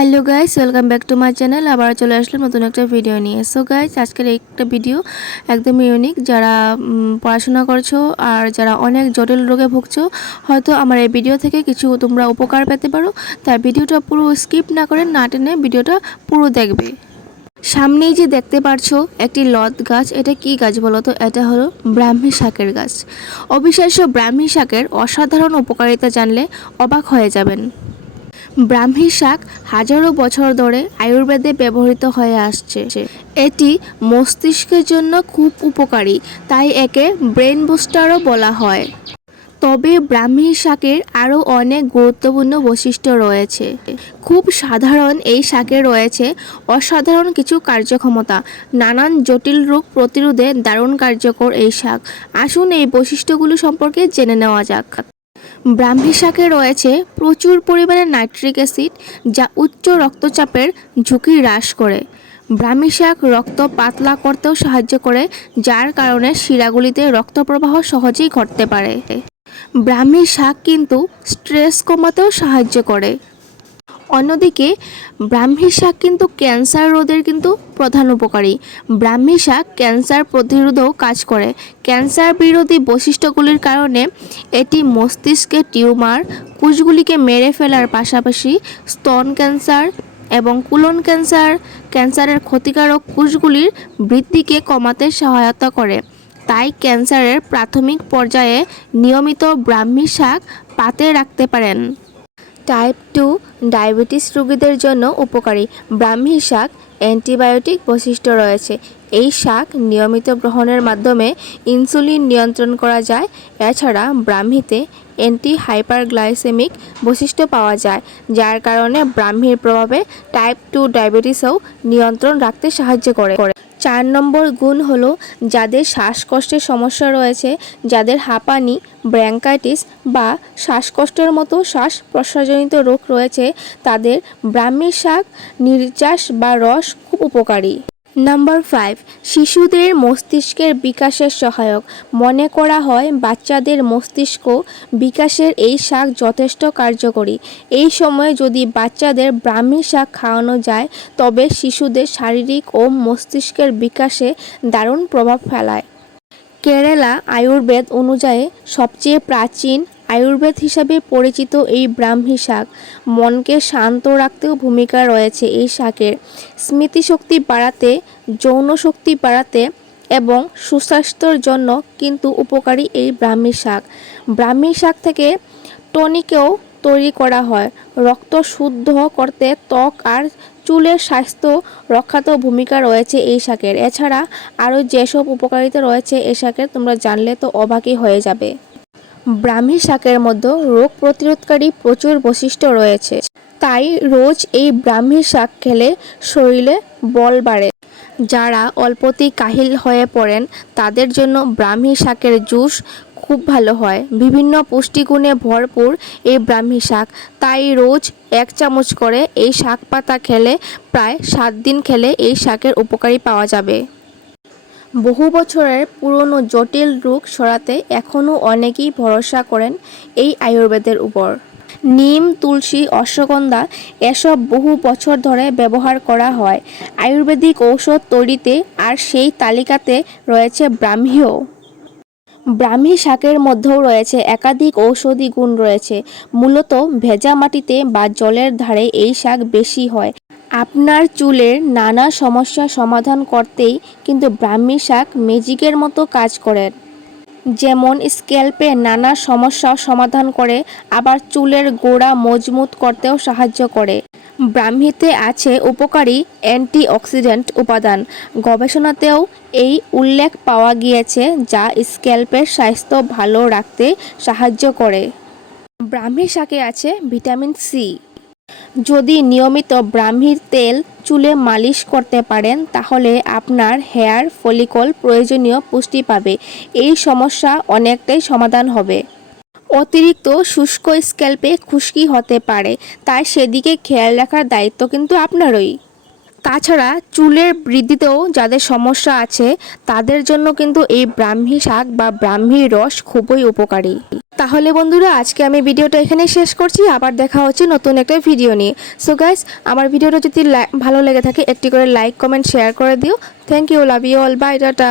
Hello guys, welcome back to my channel. আবার চলে আসলাম নতুন একটা ভিডিও নিয়ে। সো গাইস, আজকের একটা ভিডিও একদম ইউনিক। যারা পড়াশোনা করছো আর যারা অনেক জটিল রোগে ভুগছো, হয়তো আমার এই ভিডিও থেকে কিছু তোমরা উপকার পেতে পারো। তাই ভিডিওটা পুরো স্কিপ না করে না টেনে ভিডিওটা পুরো দেখবে। সামনেই যে দেখতে পারছো একটি লত গাছ, এটা কি গাছ বলো তো? এটা হলো ব্রাহ্মী শাকের গাছ। অবিশ্বাস্য ব্রাহ্মী শাকের অসাধারণ উপকারিতা জানলে অবাক হয়ে যাবেন। ব্রাহ্মী শাক হাজারো বছর ধরে আয়ুর্বেদে ব্যবহৃত হয়ে আসছে। এটি মস্তিষ্কের জন্য খুব উপকারী, তাই একে ব্রেন বুস্টারও বলা হয়। তবে ব্রাহ্মী শাকের আরও অনেক গুরুত্বপূর্ণ বৈশিষ্ট্য রয়েছে। খুব সাধারণ এই শাকে রয়েছে অসাধারণ কিছু কার্যক্ষমতা। নানান জটিল রোগ প্রতিরোধে দারুণ কার্যকর এই শাক। আসুন এই বৈশিষ্ট্যগুলো সম্পর্কে জেনে নেওয়া যাক। ব্রাহ্মী শাকে রয়েছে প্রচুর পরিমাণে নাইট্রিক অ্যাসিড, যা উচ্চ রক্তচাপের ঝুঁকি হ্রাস করে। ব্রাহ্মী শাক রক্ত পাতলা করতেও সাহায্য করে, যার কারণে শিরাগুলিতে রক্ত প্রবাহ সহজেই ঘটতে পারে। ব্রাহ্মী শাক কিন্তু স্ট্রেস কমাতেও সাহায্য করে। অন্যদিকে ব্রাহ্মী শাক কিন্তু ক্যান্সার রোধের কিন্তু প্রধান উপকারী। ব্রাহ্মী শাক ক্যান্সার প্রতিরোধেও কাজ করে। ক্যান্সার বিরোধী বৈশিষ্ট্যগুলির কারণে এটি মস্তিষ্কে টিউমার কোষগুলিকে মেরে ফেলার পাশাপাশি স্তন ক্যান্সার এবং কোলন ক্যান্সারের ক্ষতিকারক কোষগুলির বৃদ্ধিকে কমাতে সহায়তা করে। তাই ক্যান্সারের প্রাথমিক পর্যায়ে নিয়মিত ব্রাহ্মী শাক পাতে রাখতে পারেন। টাইপ 2 ডায়াবেটিস রোগীদের জন্য উপকারী। ব্রাহ্মী শাক অ্যান্টিবায়োটিক বৈশিষ্ট্য রয়েছে। এই শাক নিয়মিত গ্রহণের মাধ্যমে ইনসুলিন নিয়ন্ত্রণ করা যায়। এছাড়া ব্রাহ্মীতে অ্যান্টি হাইপারগ্লাইসেমিক বৈশিষ্ট্য পাওয়া যায়, যার কারণে ব্রাহ্মীর প্রভাবে টাইপ 2 ডায়াবেটিসও নিয়ন্ত্রণ রাখতে সাহায্য করে। 4 নম্বর গুণ হলো, যাদের শ্বাসকষ্টের সমস্যা রয়েছে, যাদের হাঁপানি, ব্রঙ্কাইটিস বা শ্বাসকষ্টের মতো শ্বাস প্রশ্বাসজনিত রোগ রয়েছে, তাদের ব্রাহ্মী শাক নির্যাস বা রস খুব উপকারী। নাম্বার 5, শিশুদের মস্তিষ্কের বিকাশের সহায়ক। মনে করা হয় বাচ্চাদের মস্তিষ্ক বিকাশের এই শাক যথেষ্ট কার্যকরী। এই সময়ে যদি বাচ্চাদের ব্রাহ্মী শাক খাওয়ানো যায়, তবে শিশুদের শারীরিক ও মস্তিষ্কের বিকাশে দারুণ প্রভাব ফেলায়। কেরালা আয়ুর্বেদ অনুযায়ী সবচেয়ে প্রাচীন আয়ুর্বেদ হিসাবে পরিচিত এই ব্রাহ্মী শাক মনকে শান্ত রাখতেও ভূমিকা রয়েছে। এই শাকের স্মৃতিশক্তি বাড়াতে, যৌন শক্তি বাড়াতে এবং সুস্বাস্থ্যের জন্য কিন্তু উপকারী এই ব্রাহ্মী শাক। ব্রাহ্মী শাক থেকে টনিকও তৈরি করা হয়। রক্ত শুদ্ধ করতে, ত্বক আর চুলের স্বাস্থ্য রক্ষাতেও ভূমিকা রয়েছে এই শাকের। এছাড়া আরও যেসব উপকারিতা রয়েছে এই শাকের, তোমরা জানলে তো অবাকই হয়ে যাবে। ব্রাহ্মী শাকের মধ্যে রোগ প্রতিরোধকারী প্রচুর বৈশিষ্ট্য রয়েছে। তাই রোজ এই ব্রাহ্মী শাক খেলে শরীরে বল বাড়ে। যারা অল্পতেই কাহিল হয়ে পড়েন, তাদের জন্য ব্রাহ্মী শাকের জুস খুব ভালো হয়। বিভিন্ন পুষ্টিগুণে ভরপুর এই ব্রাহ্মী শাক, তাই রোজ 1 চামচ করে এই শাক পাতা খেলে প্রায় 7 দিন খেলে এই শাকের উপকারী পাওয়া যাবে। বহু বছরের পুরনো জটিল রোগ সরাতে এখনও অনেকেই ভরসা করেন এই আয়ুর্বেদের উপর। নিম, তুলসী, অশ্বগন্ধা এসব বহু বছর ধরে ব্যবহার করা হয় আয়ুর্বেদিক ঔষধ তৈরিতে, আর সেই তালিকাতে রয়েছে ব্রাহ্মীও। ব্রাহ্মী শাকের মধ্যেও রয়েছে একাধিক ঔষধি গুণ রয়েছে। মূলত ভেজা মাটিতে বা জলের ধারে এই শাক বেশি হয়। আপনার চুলের নানা সমস্যা সমাধান করতেই কিন্তু ব্রাহ্মী শাক ম্যাজিকের মতো কাজ করে। যেমন স্ক্যাল্পে নানা সমস্যা সমাধান করে, আবার চুলের গোড়া মজবুত করতেও সাহায্য করে। ব্রাহ্মীতে আছে উপকারী অ্যান্টিঅক্সিডেন্ট উপাদান। গবেষণাতেও এই উল্লেখ পাওয়া গিয়েছে, যা স্ক্যাল্পের স্বাস্থ্য ভালো রাখতে সাহায্য করে। ব্রাহ্মী শাকে আছে ভিটামিন সি। যদি নিয়মিত ব্রাহ্মীর তেল চুলে মালিশ করতে পারেন, তাহলে আপনার হেয়ার ফলিকল প্রয়োজনীয় পুষ্টি পাবে। এই সমস্যা অনেকটাই সমাধান হবে। অতিরিক্ত শুষ্ক স্ক্যাল্পে খুশকি হতে পারে, তাই সেদিকে খেয়াল রাখার দায়িত্ব কিন্তু আপনারই। তাছাড়া চুলের বৃদ্ধিতেও যাদের সমস্যা আছে তাদের জন্য কিন্তু এই ব্রাহ্মী শাক বা ব্রাহ্মী রস খুবই উপকারী। তাহলে বন্ধুরা আজকে আমি ভিডিওটা এখানে শেষ করছি, আবার দেখা হচ্ছে নতুন একটা ভিডিও নিয়ে। সো গাইস, আমার ভিডিওটা যদি ভালো লেগে থাকে একটি করে লাইক কমেন্ট শেয়ার করে দিও। Thank you, love you all, bye, tata.